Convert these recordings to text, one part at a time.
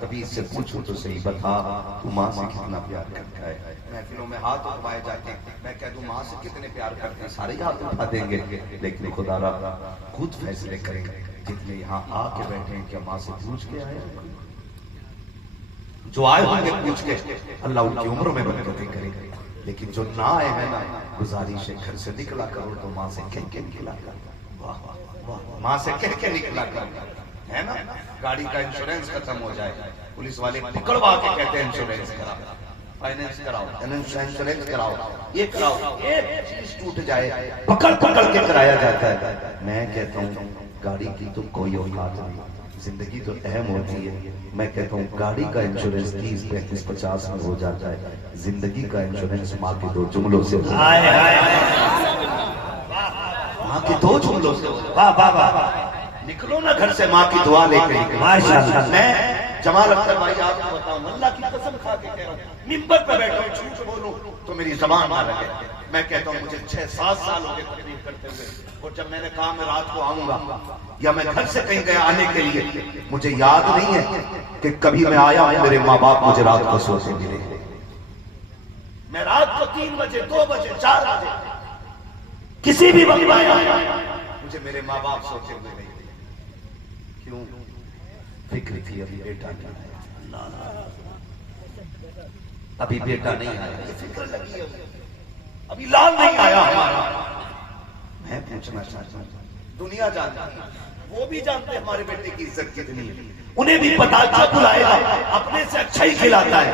کبھی اس سے پوچھو تو صحیح، بتا تو ماں سے کتنا پیار کرتا ہے؟ محفلوں میں ہاتھ اٹھوائے جاتے ہیں، میں کہہ دوں ماں سے کتنے پیار کرتے ہیں، سارے ہاتھ اٹھا دیں گے، لیکن خدا را خود فیصلے کریں گے۔ جتنے یہاں آ کے بیٹھے ہیں، کیا ماں سے پوچھ کے آئے؟ جو آئے ہوں گے پوچھ کے، اللہ ان کی عمروں میں برکتیں کرے گا، لیکن جو نہ آئے ہیں نا، گزارش ہے گھر سے نکلا کرو تو ماں سے کہہ کے نکلا کر، ماں سے کہہ کے نکلا کر، ہے نا؟ گاڑی کا انشورنس ختم ہو جائے، پولیس والے پکڑوا کے کہتے ہیں انشورنس کراؤ، فائنینس کراؤ، انشورنس کراؤ، یہ کراؤ، ایک چیز ٹوٹ جائے پکڑ پکڑ کے کرایا جاتا ہے۔ میں کہتا ہوں گاڑی کی تو کوئی اوقات نہیں، زندگی تو اہم ہوتی ہے۔ میں کہتا ہوں گاڑی کا انشورنس 30 35 50 میں ہو جاتا ہے، زندگی کا انشورنس ماں کے 2 جملوں سے ہوتا ہے، ماں کے 2 جملوں سے ہوتا ہے۔ واہ واہ واہ، نکلو نا گھر سے ماں کی دعا لے کے نکلو۔ ماشاءاللہ، میں جمال اختر بھائی آپ کو بتاؤں، اللہ کی قسم کھا کے کہہ رہا ہوں، ممبر پہ بیٹھا ہوں، جھوٹ بولوں تو میری زبان نہ رہے۔ میں کہتا ہوں مجھے 6-7 سال ہو گئے تقریر کرتے ہوئے، اور جب میں نے کہا میں رات کو آؤں گا یا میں گھر سے کہیں گیا آنے کے لیے، مجھے یاد نہیں ہے کہ کبھی میں آیا ہوں میرے ماں باپ مجھے رات کو سوتے ملے۔ میں رات کو 3 بجے 2 بجے 4 بجے کسی بھی وقت آیا، مجھے میرے ماں باپ سوتے ہوئے نہیں ملے۔ کیوں؟ فکر تھی ابھی بیٹا نہیں آیا، ابھی بیٹا نہیں آیا، یہ فکر لگی ہے، ابھی لال نہیں آیا ہمارا۔ میں پوچھنا چاہتا ہوں، دنیا جانتی ہے، وہ بھی جانتے ہیں ہمارے بیٹے کی عزت کتنی ہے، انہیں بھی پتا جب بلائے گا اپنے سے اچھا ہی کھلاتا ہے،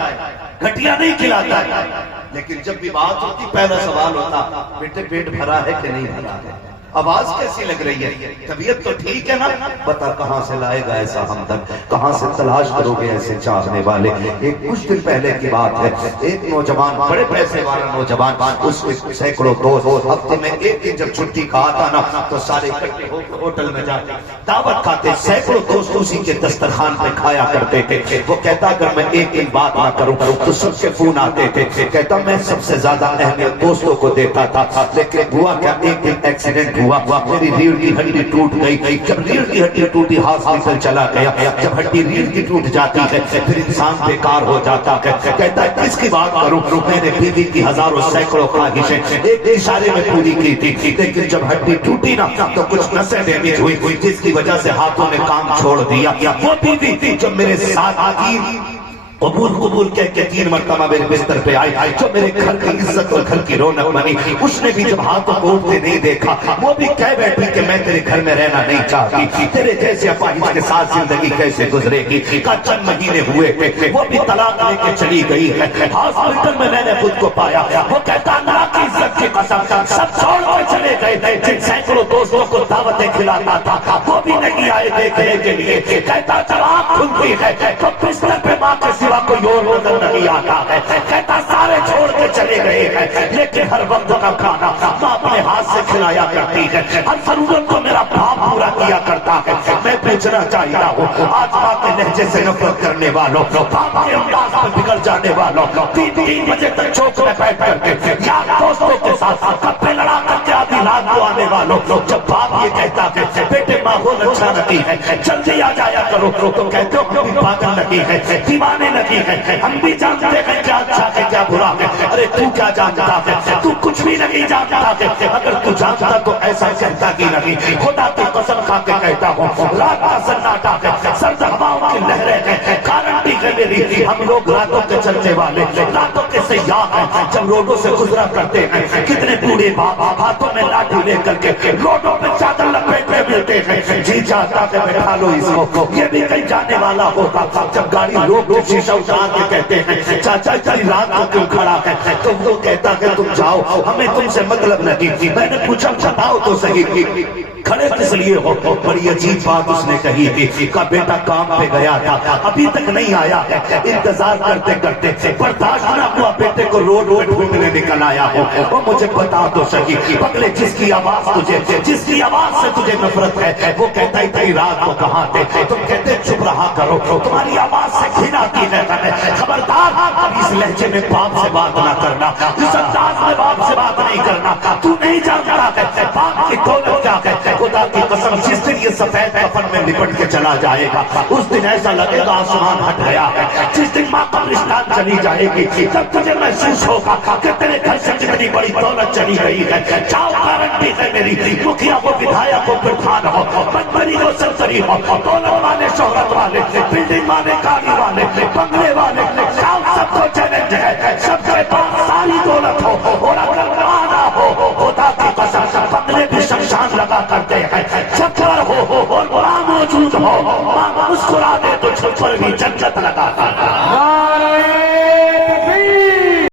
گھٹیا نہیں کھلاتا ہے، لیکن جب بھی بات ہوتی پہلا سوال ہوتا بیٹے پیٹ بھرا ہے کہ نہیں بھرا ہے، آواز کیسی لگ رہی ہے، طبیعت تو ٹھیک ہے نا؟ بتا کہاں سے لائے گا ایسا ہمدرد، کہاں سے تلاش کرو گے ایسے چاہنے والے۔ ایک کچھ دن پہلے کی بات ہے، ایک نوجوان، بڑے پیسے والا نوجوان، اس کے سینکڑوں دوست، ہفتے میں ایک دن جب چھٹی کا آتا نا تو سارے اکٹھے ہو کے ہوٹل میں جاتے دعوت کھاتے، سینکڑوں دوست اسی کے دسترخوان پہ کھایا کرتے تھے۔ وہ کہتا اگر میں ایک دن بات نہ کروں تو سب کے فون آتے تھے، کہتا میں سب سے زیادہ اہمیت دوستوں کو دیتا تھا، لیکن ہوا کیا ایک دن ایکسیڈنٹ ہوا، میری ریڑھ کی ہڈی ٹوٹ گئی، جب ریڑھ کی ہڈی ٹوٹی ہاسپٹل چلا گیا، جب ہڈی ریڑھ کی ٹوٹ جاتی ہے پھر انسان بیکار ہو جاتا ہے، کہتا ہے کس کی بات کروں، میں نے بیوی کی ہزاروں سینکڑوں خواہشیں ایک اشارے میں پوری کی تھی، لیکن جب ہڈی ٹوٹی نا تو کچھ نسیں ڈیمیج ہوئی جس کی وجہ سے ہاتھوں نے کام چھوڑ دیا۔ وہ بیوی جو میرے ساتھ آتی قبول کہہ کے 3 مرتبہ میرے بستر پہ آئی، جو میرے گھر کی عزت اور گھر کی رونق بنی، اس نے بھی جب ہاتھوں کو اٹھتے نہیں دیکھا وہ بھی کہہ بیٹھی کہ میں تیرے گھر میں رہنا نہیں چاہتی، تیرے جیسے اپاہج کے ساتھ زندگی کیسے گزرے گی۔ کا چند مہینے ہوئے تھے، وہ بھی طلاق لے کے چلی گئی ہے، ہاسپٹل میں نے خود کو پایا، وہ کہتا اللہ کی عزت کی قسم سب چھوڑ کے چلے گئے، جن سینکڑوں دوستوں کو دعوتیں کھلاتا تھا وہ بھی نہیں آئے دیکھنے کے لیے، کہتا جب آنکھ کھلتی ہے تو بستر پہ ماں کے سوا کوئی اور نظر نہیں آتا ہے، کہتا سارے چھوڑ کے چلے گئے ہیں، لیکن ہر وقت کا کھانا ماں اپنے ہاتھ سے کھلایا کرتی ہے، ہر ضرورت کو میرا باپ پورا کیا کرتا ہے۔ میں پوچھنا چاہتا ہوں آج ماں کے لہجے سے نفرت کرنے والوں، باپ کے انداز میں بگڑ جانے والوں، 3 بجے تک چوک میں بیٹھ کر کے یار دوستوں کے ساتھ کپے لڑا کر کے آدھی رات کو آنے والوں، جب باپ یہ کہتا ہے بیٹے ماحول اچھا نہیں ہے جلدی آ جایا کرو تو کہتے ہو ہم بھی پاگل نہیں ہے، دیوانے لگی ہے، ہم بھی جانتے ہیں کیا اچھا ہے کیا برا ہے۔ ارے تو کیا جانتا ہے؟ تو کچھ بھی نہیں جانتا ہے، اگر تو جانتا تو ایسا کہتا کی نہیں۔ خدا کی قسم کھا کے کہتا ہوں رات کا سناٹا ہے، سرد ہواؤں کی لہریں ہیں، گارنٹی ہے میری ہم لوگ راتوں کے چلنے والے، راتوں کے سیاح ہیں، جب روڈوں سے گزرا کرتے ہیں کتنے بوڑھے باپ ہاتھوں میں لاٹھی لے کر کے روڈوں پہ چادر لپیٹے ملتے ہیں، جی چاہتا ہے بٹھا لو اس کو یہ بھی کہیں جانے والا ہوگا، جب گاڑی روک کے شیشہ اٹھا کے کہتے ہیں چاچا جی رات کو کیوں کھڑا ہے، تو وہ کہتا کہ تم جاؤ ہمیں تم سے مطلب نہیں۔ میں نے پوچھا بتاؤ تو صحیح کھڑے کس لیے ہو؟ بڑی عجیب بات اس نے کہی تھی، کا بیٹا کام پہ گیا تھا ابھی تک نہیں آیا ہے، انتظار کرتے کرتے برداشت نہ ہوا بیٹے کو روڈ ڈھونڈنے نکل آیا ہو۔ وہ مجھے بتا تو صحیح پگلے جس کی آواز سے تجھے نفرت ہے، وہ کہتا ہے اتنی رات کو کہاں تھے، تم کہتے چپ رہا کرو، تمہاری آواز سے گھن آتی ہے، خبردار اب اس لہجے میں باپ سے بات نہ کرنا، اس انداز میں باپ سے بات نہیں کرنا، تو نہیں جانتا کہتے باپ کی دولت کیا کہتے، خدا کی قسم جس دن یہ سفید کفن میں لپٹ کے چلا جائے گا اس دن ایسا لگے گا آسمان ہٹ گیا ہے، جس دن ماں قبرستان چلی جائے گی تب تجھے محسوس ہوگا کہ تیرے گھر سے کتنی بڑی دولت چلی گئی ہے، چاؤ گارنٹی ہے میری، مکھیا کو بدھایک کو پردھان ہو، منبری کو سرسری ہو، دولت والے شہرت والے، بلڈنگ والے گاڑی والے، بنگلے والے، چاؤ سب کو چیلنج ہے، سب کے پاس ساری دولت ہو اور اگر نہ ہو خدا کی قسم بنگلے بھی شمشان لگا کرتے ہیں، چکر ہو اور ماں موجود ہو، ماں مسکرا دے تو چھپر بھی جنت لگا کرتا